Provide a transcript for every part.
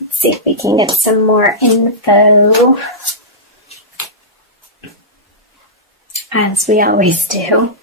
Let's see if we can get some more info, as we always do.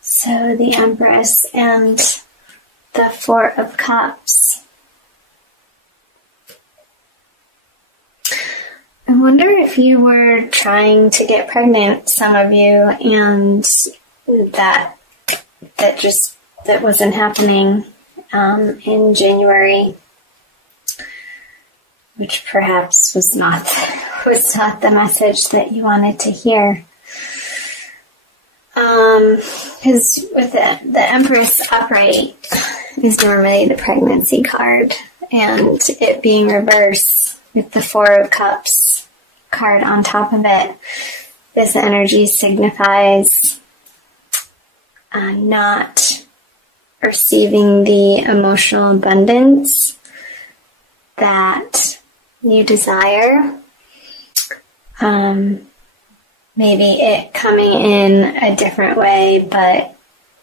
So the Empress and the Four of Cups. I wonder if you were trying to get pregnant, some of you, and that wasn't happening in January, which perhaps was not the message that you wanted to hear. Because with the Empress upright is normally the pregnancy card, and it being reversed with the Four of Cups card on top of it, this energy signifies not receiving the emotional abundance that you desire. Maybe it coming in a different way, but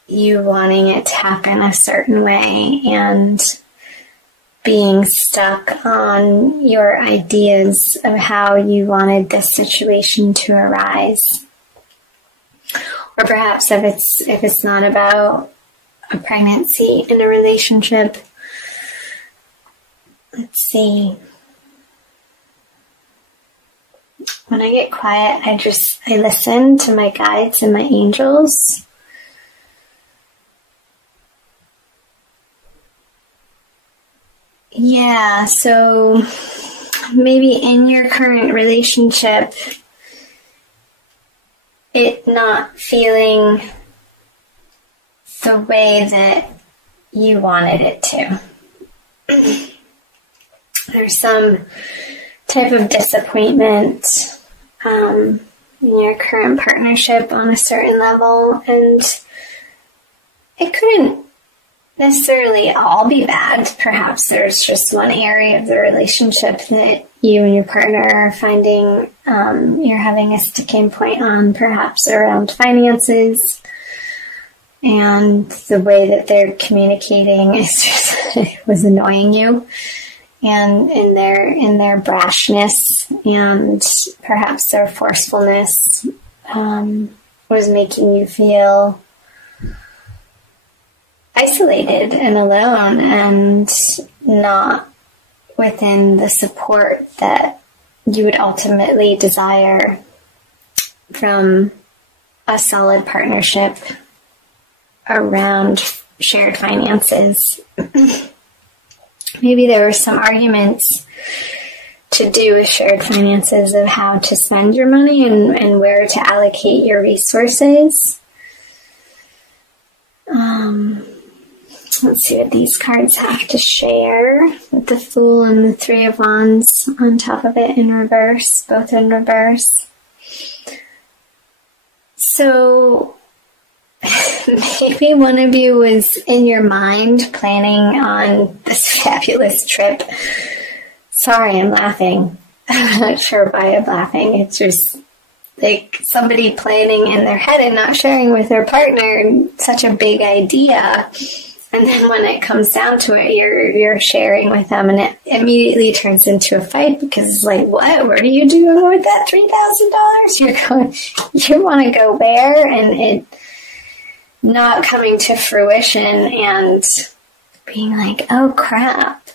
you wanting it to happen a certain way and being stuck on your ideas of how you wanted this situation to arise. Or perhaps if it's not about a pregnancy in a relationship. Let's see. When I get quiet, I listen to my guides and my angels. Yeah, so maybe in your current relationship, it not feeling the way that you wanted it to. There's some type of disappointment in your current partnership on a certain level, and it couldn't necessarily all be bad. Perhaps there's just one area of the relationship that you and your partner are finding you're having a sticking point on, perhaps around finances, and the way that they're communicating is just was annoying you. And in their brashness and perhaps their forcefulness was making you feel isolated and alone and not within the support that you would ultimately desire from a solid partnership around shared finances. Maybe there were some arguments to do with shared finances of how to spend your money and where to allocate your resources. Let's see what these cards have to share with the Fool and the Three of Wands on top of it in reverse, both in reverse. So maybe one of you was in your mind planning on this fabulous trip. Sorry, I'm laughing. I'm not sure why I'm laughing. It's just like somebody planning in their head and not sharing with their partner such a big idea. And then when it comes down to it, you're sharing with them, and it immediately turns into a fight because it's like, what? Where are you doing with that $3,000? You want to go where? And it not coming to fruition and being like, oh crap.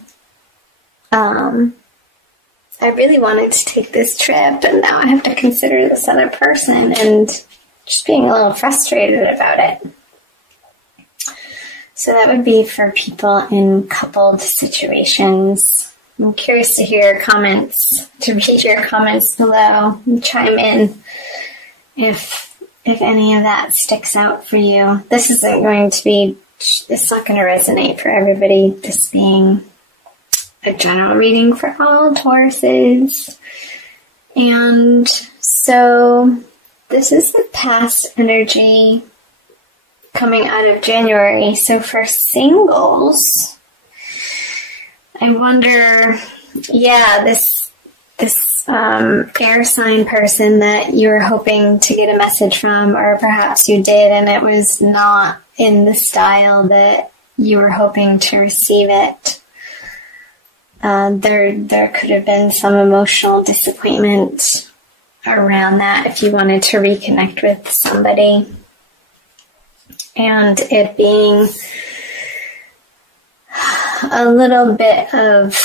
I really wanted to take this trip, and now I have to consider this other person, and just being a little frustrated about it. So that would be for people in coupled situations. I'm curious to hear your comments, to read your comments below, and chime in if any of that sticks out for you. This isn't going to be, it's not going to resonate for everybody, this being a general reading for all Tauruses. And so this is the past energy coming out of January. So for singles, I wonder, yeah, this air sign person that you were hoping to get a message from, or perhaps you did and it was not in the style that you were hoping to receive it. There could have been some emotional disappointment around that if you wanted to reconnect with somebody. And it being a little bit of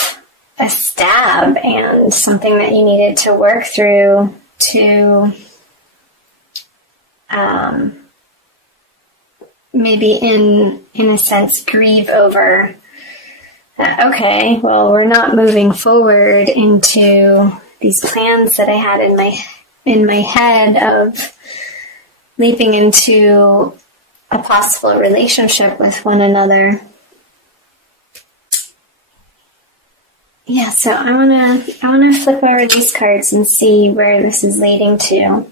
a stab and something that you needed to work through to maybe in a sense grieve over that. Okay, well, we're not moving forward into these plans that I had in my head of leaping into a possible relationship with one another. Yeah, so I wanna flip over these cards and see where this is leading to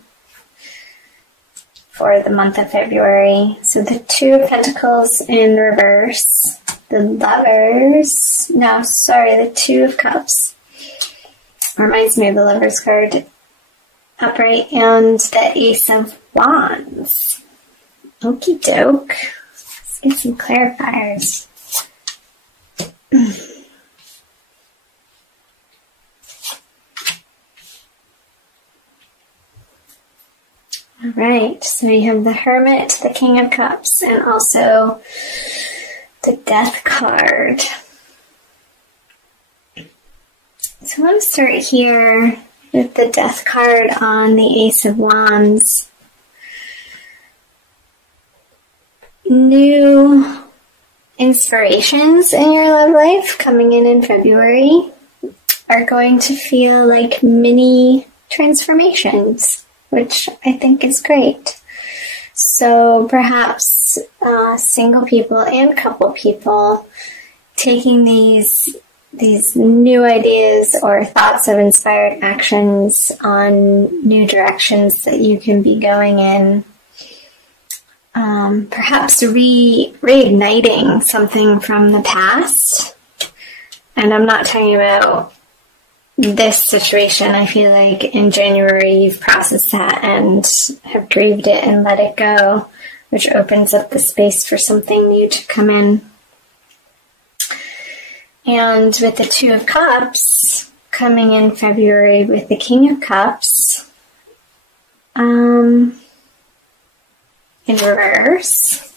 for the month of February. So the Two of Pentacles in reverse, the Lovers, no, sorry, the Two of Cups. Reminds me of the Lovers card upright, and the Ace of Wands. Okie doke. Let's get some clarifiers. Alright, so we have the Hermit, the King of Cups, and also the Death card. So I want to start here with the Death card on the Ace of Wands. New inspirations in your love life coming in February are going to feel like mini transformations, which I think is great. So perhaps single people and couple people taking these new ideas or thoughts of inspired actions on new directions that you can be going in. Perhaps reigniting something from the past. And I'm not talking about this situation. I feel like in January you've processed that and have grieved it and let it go, which opens up the space for something new to come in. And with the Two of Cups coming in February with the King of Cups in reverse.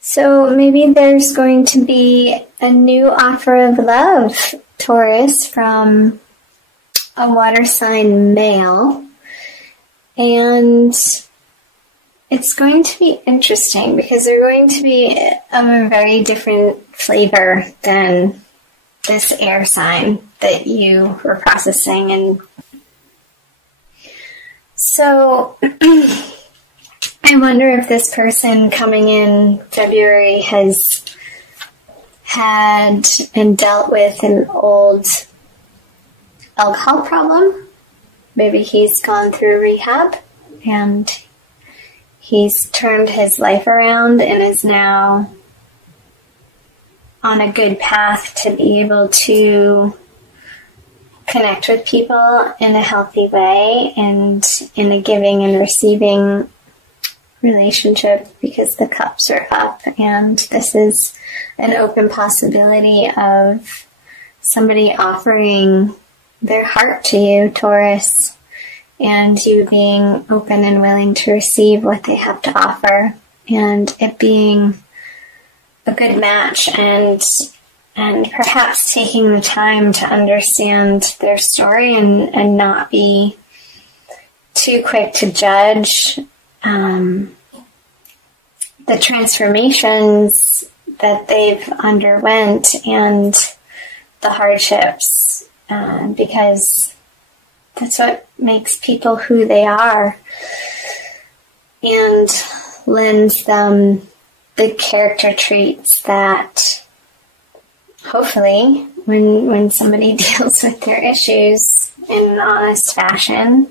So maybe there's going to be a new offer of love, Taurus, from a water sign male. And it's going to be interesting because they're going to be of a very different flavor than this air sign that you were processing. And so I wonder if this person coming in February has had and dealt with an old alcohol problem. Maybe he's gone through rehab and he's turned his life around and is now on a good path to be able to connect with people in a healthy way and in a giving and receiving relationship, because the cups are up and this is an open possibility of somebody offering their heart to you, Taurus, and you being open and willing to receive what they have to offer, and it being a good match, and perhaps taking the time to understand their story and not be too quick to judge the transformations that they've underwent and the hardships, because that's what makes people who they are and lends them the character traits that hopefully when somebody deals with their issues in an honest fashion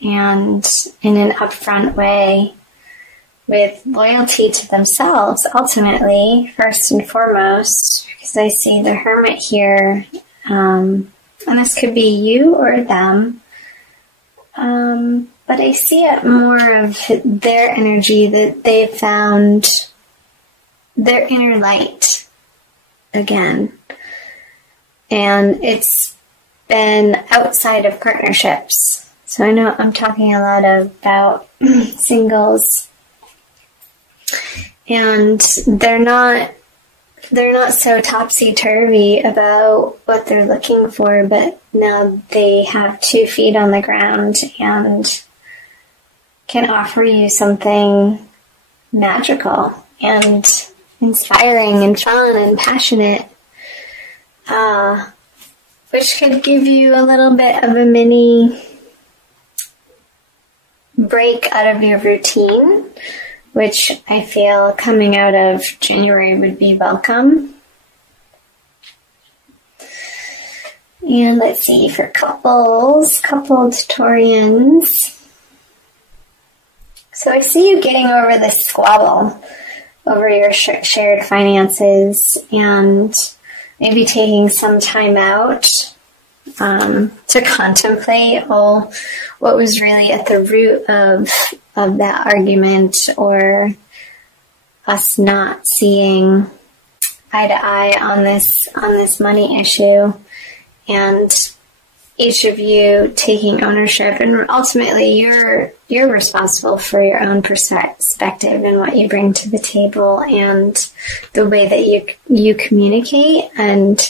and in an upfront way with loyalty to themselves, ultimately, first and foremost, because I see the Hermit here, and this could be you or them, but I see it more of their energy, that they've found their inner light again. And it's been outside of partnerships. So I know I'm talking a lot about singles. And they're not so topsy-turvy about what they're looking for, but now they have 2 feet on the ground and can offer you something magical and inspiring and fun and passionate, which could give you a little bit of a mini break out of your routine, which I feel coming out of January would be welcome. And let's see, for coupled Taurians. So I see you getting over this squabble over your shared finances and maybe taking some time out to contemplate what was really at the root of that argument, or us not seeing eye to eye on this money issue, and each of you taking ownership. And ultimately you're responsible for your own perspective and what you bring to the table and the way that you communicate. And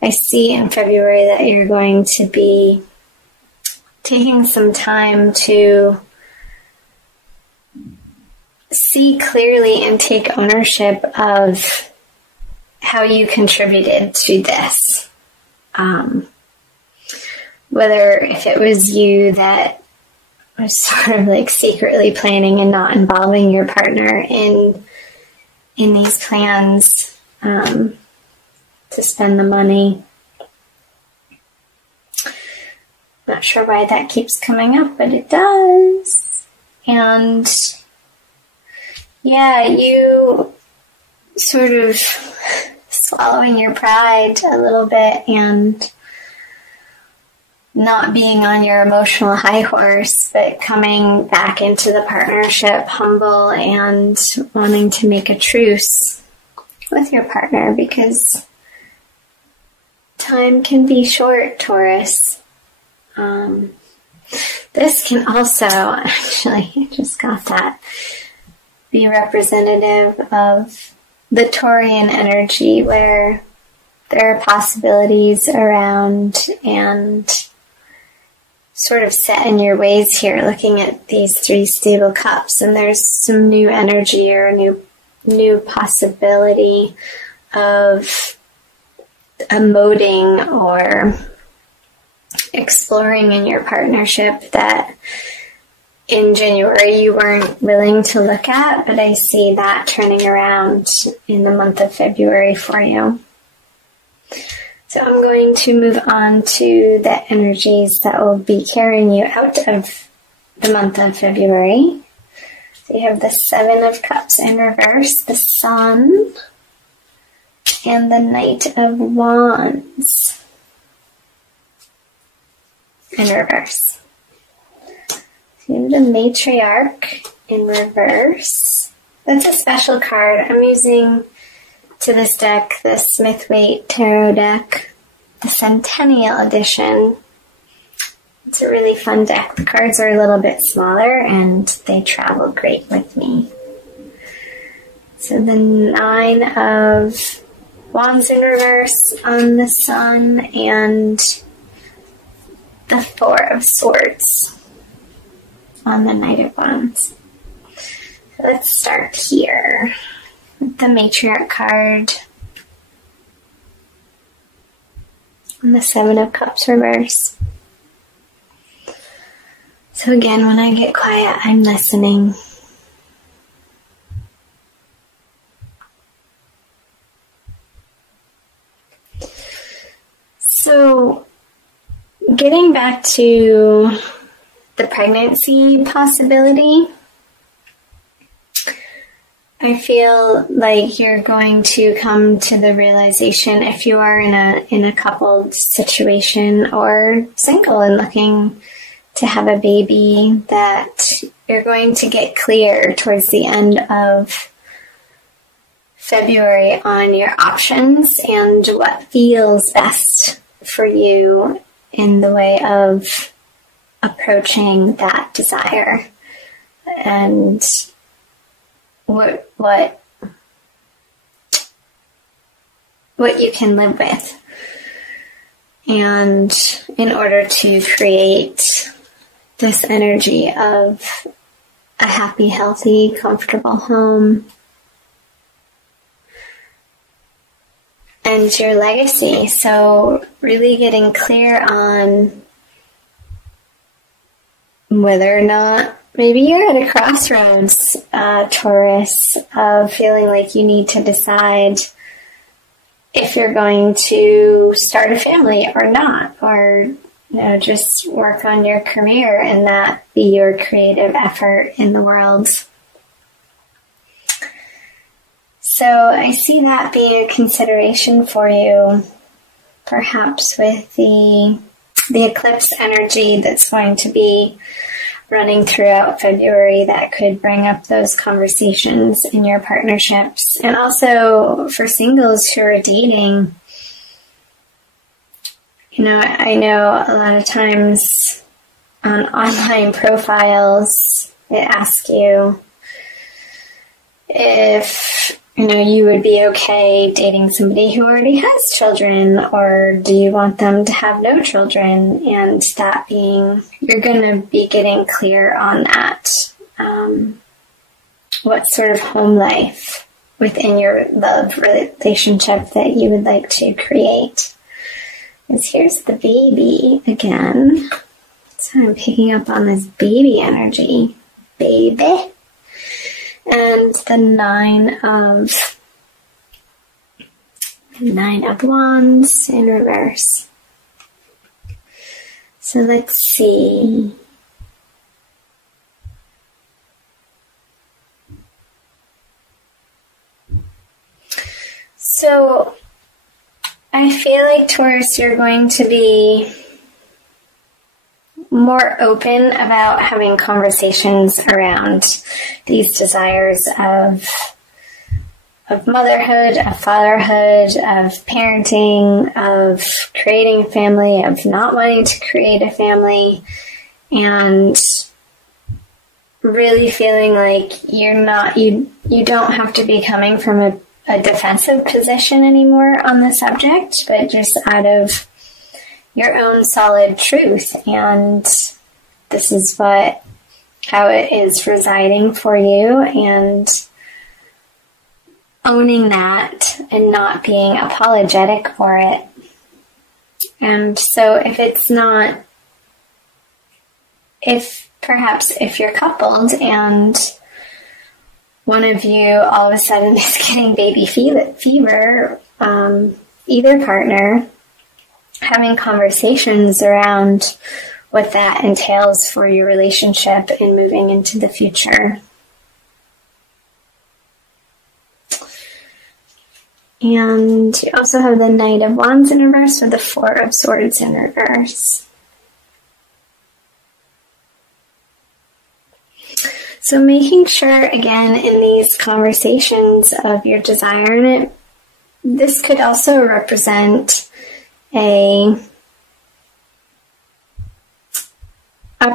I see in February that you're going to be taking some time to see clearly and take ownership of how you contributed to this. Whether if it was you that was sort of like secretly planning and not involving your partner in these plans to spend the money. Not sure why that keeps coming up, but it does. And yeah, you sort of swallowing your pride a little bit and not being on your emotional high horse, but coming back into the partnership humble and wanting to make a truce with your partner, because time can be short, Taurus. This can also, actually, I just got that, be representative of the Taurian energy, where there are possibilities around and sort of set in your ways here, looking at these 3 stable cups, and there's some new energy or a new possibility of emoting or exploring in your partnership that in January you weren't willing to look at, but I see that turning around in the month of February for you. So I'm going to move on to the energies that will be carrying you out of the month of February. So you have the 7 of Cups in reverse, the Sun, and the Knight of Wands in reverse. So you have the Matriarch in reverse. That's a special card. I'm using, to this deck, the Smith-Waite Tarot deck, the Centennial Edition. It's a really fun deck. The cards are a little bit smaller and they travel great with me. So the 9 of Wands in reverse on the Sun, and the 4 of Swords on the Knight of Wands. So let's start here with the Matriarch card and the 7 of Cups reverse. So again, when I get quiet, I'm listening. So getting back to the pregnancy possibility, I feel like you're going to come to the realization, if you are in a coupled situation or single and looking to have a baby, that you're going to get clear towards the end of February on your options and what feels best for you in the way of approaching that desire, and what you can live with. And in order to create this energy of a happy, healthy, comfortable home and your legacy. So really getting clear on whether or not maybe you're at a crossroads, Taurus, of feeling like you need to decide if you're going to start a family or not, or just work on your career and that be your creative effort in the world. So I see that being a consideration for you, perhaps with the eclipse energy that's going to be running throughout February, that could bring up those conversations in your partnerships. And also for singles who are dating, I know a lot of times on online profiles, it asks you if you would be okay dating somebody who already has children, or do you want them to have no children? And that being, you're going to be getting clear on that. What sort of home life within your love relationship that you would like to create. Because here's the baby again. So I'm picking up on this baby energy. Baby. And the Nine of Wands in reverse. So let's see. So I feel like, Taurus, you're going to be more open about having conversations around these desires of motherhood, of fatherhood, of parenting, of creating a family, of not wanting to create a family, and really feeling like you don't have to be coming from a defensive position anymore on the subject, but just out of your own solid truth. And this is how it is residing for you, and owning that and not being apologetic for it. And so if you're coupled and one of you all of a sudden is getting baby fever, either partner, having conversations around what that entails for your relationship and moving into the future. And you also have the Knight of Wands in reverse with the Four of Swords in reverse. So making sure, again, in these conversations of your desire, and this could also represent a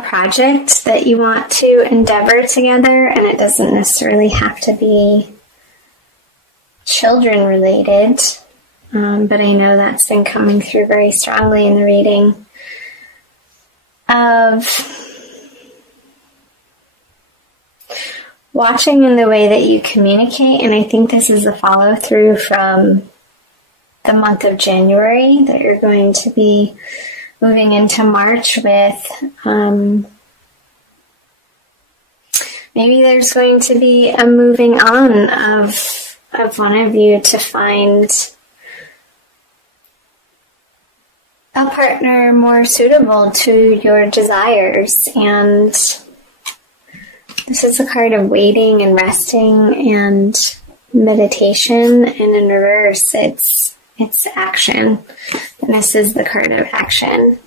project that you want to endeavor together, and it doesn't necessarily have to be children related, but I know that's been coming through very strongly in the reading, of watching in the way that you communicate. And I think this is a follow through from the month of January that you're going to be moving into March with. Maybe there's going to be a moving on of one of you to find a partner more suitable to your desires. And this is a card of waiting and resting and meditation, and in reverse it's action, and this is the card of action.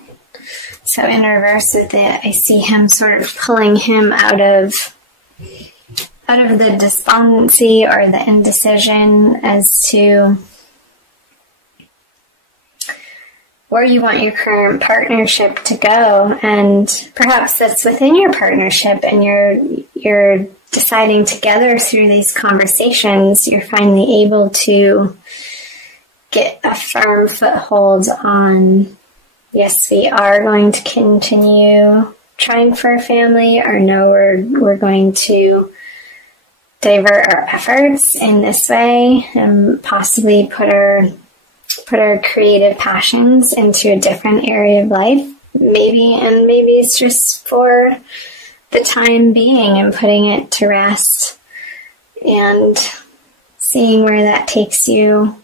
So in reverse with it, I see him sort of pulling him out of the despondency or the indecision as to where you want your current partnership to go. And perhaps that's within your partnership and you're deciding together through these conversations, you're finally able to get a firm foothold on, yes, we are going to continue trying for a family, or no, we're going to divert our efforts in this way and possibly put our creative passions into a different area of life. Maybe it's just for the time being and putting it to rest and seeing where that takes you